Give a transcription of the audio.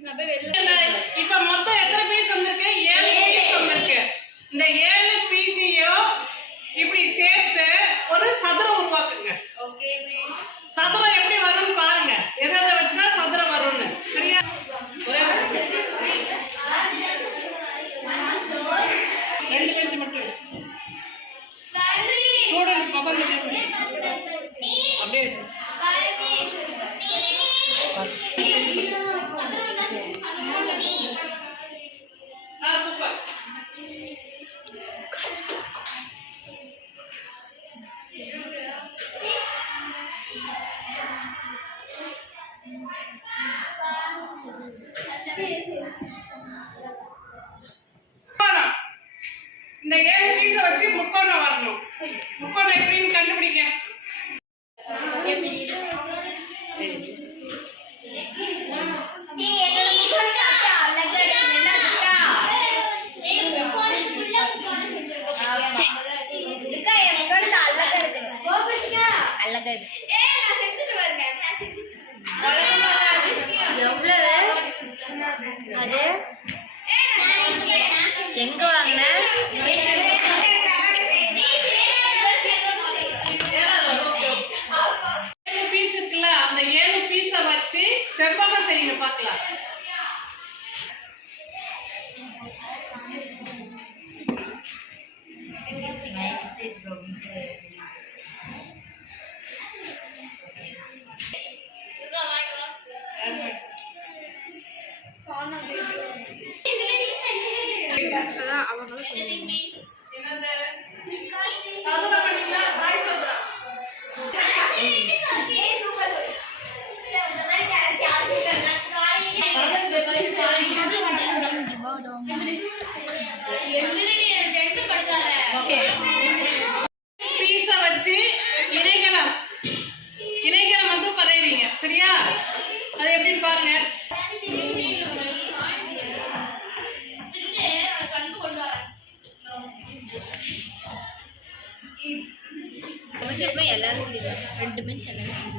இப்ப மொத்தம் எத்தனை பீஸ் வந்திருக்கு? 7 பீஸ் வந்திருக்கு. இந்த 7 பீஸையும் இப்படி சேர்த்து ஒரு சதுரம் உருவாக்குங்க. சதுரம் எப்படி வரும்னு பாருங்க. எதை வச்சா சதுரம் வரும்னு. சரியா? ஒரே ரெண்டு பெஞ்ச் மட்டும் ஸ்டூடெண்ட்ஸ் பக்கம் அப்படியே சூப்பர். இந்த 7 பீஸ வச்சு முக்கோணம் வரணும். முக்கோணம் எப்படின்னு கண்டுபிடிங்க. எங்க வாங்கின பீஸ் இருக்குல்ல, அந்த 7 பீஸ வச்சு செவ்வகம் செய்யுங்க பார்க்கலாம். சதுரம் பண்ணீங்களா? சாய் சதுரம். பீஸ வச்சு இணைகரம் வந்து பரையறீங்க. சரியா? அது எப்படின்னு பாருங்க. எல்லாரும் 2 பெஞ்ச் எல்லாரும்